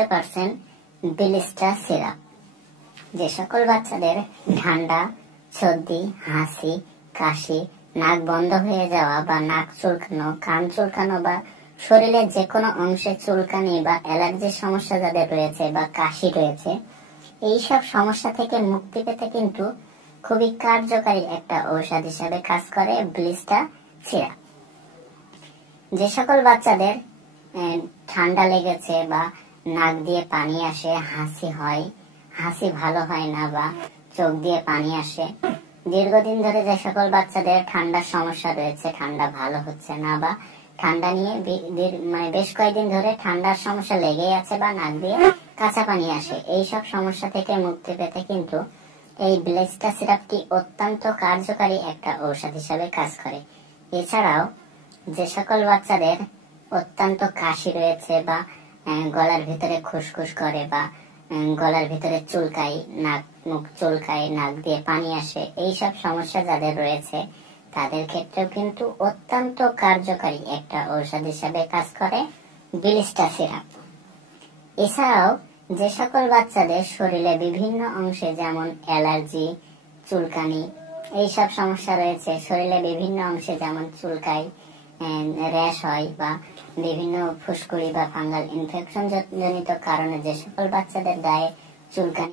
দেখতে পাচ্ছেন ব্লিস্টা সিরাপ। যে সকল বাচ্চাদের ঠান্ডা, সর্দি, হাসি, কাশি, নাক বন্ধ হয়ে যাওয়া বা নাক চুলকানো, কান চুলকানো বা শরীরের যে কোনো অংশে চুলকানি বা অ্যালার্জির সমস্যা যাদের রয়েছে বা কাশি রয়েছে, এই সব সমস্যা থেকে মুক্তি পেতে কিন্তু খুবই কার্যকারী একটা ঔষধ হিসাবে কাজ করে ব্লিস্টা সিরাপ। যে সকল বাচ্চাদের ঠান্ডা লেগেছে বা নাক দিয়ে পানি আসে, হাসি হয়, হাসি ভালো হয় না বা চোখ দিয়ে পানি আসে, দীর্ঘদিন ধরে যে সকল বাচ্চাদের ঠান্ডার সমস্যা রয়েছে, ঠান্ডা ভালো হচ্ছে না বা ঠান্ডা নিয়ে বেশ কয়েকদিন ধরে ঠান্ডার সমস্যা লেগেই আছে বা নাক দিয়ে কাঁচা পানি আসে, এই সব সমস্যা থেকে মুক্তি পেতে কিন্তু এই ব্লিস্টা সিরাপটি অত্যন্ত কার্যকারী একটা ঔষধ হিসাবে কাজ করে। এছাড়াও যে সকল বাচ্চাদের অত্যন্ত কাশি রয়েছে বা গলার ভিতরে খুসখুস করে বা গলার ভিতরে চুলকায়, নাক মুখ চুলকায়, নাক দিয়ে পানি আসে, এই সব সমস্যা যাদের রয়েছে তাদের ক্ষেত্রেও কিন্তু অত্যন্ত কার্যকারী একটা ঔষধ হিসাবে কাজ করে ব্লিস্টা সিরাপ। এছাড়াও যে সকল বাচ্চাদের শরীরে বিভিন্ন অংশে যেমন অ্যালার্জি, চুলকানি, এইসব সমস্যা রয়েছে, শরীরে বিভিন্ন অংশে যেমন চুলকায়, র্যাশ হয় বা বিভিন্ন ফুসকুড়ি বা ফাঙ্গাল ইনফেকশন জনিত কারণে যে সকল বাচ্চাদের গায়ে চুলকানি